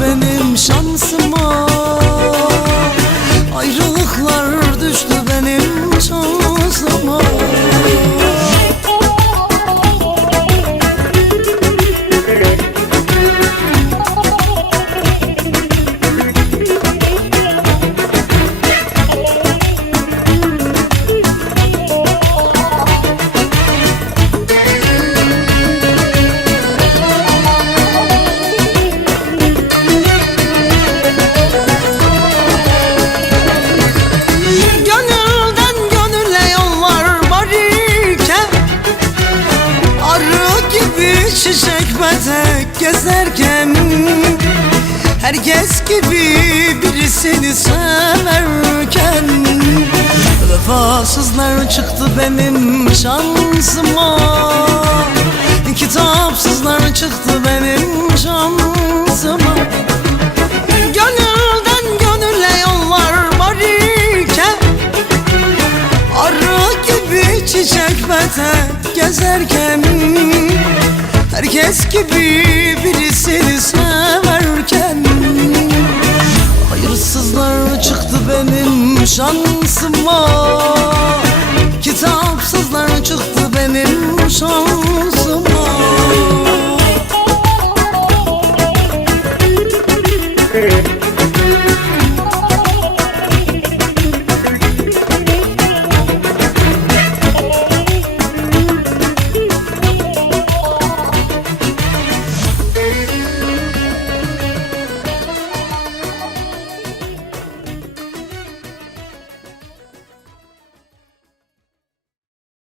benim şansıma, ayrılıklar düştü benim şansıma. Çiçek petek gezerken, herkes gibi birisini severken, vefasızlar çıktı benim şansıma, kitapsızlar çıktı benim şansıma. Gönülden gönüle yollar var iken, arı gibi çiçek petek gezerken, herkes gibi birisini severken, hayırsızlar çıktı benim şansıma,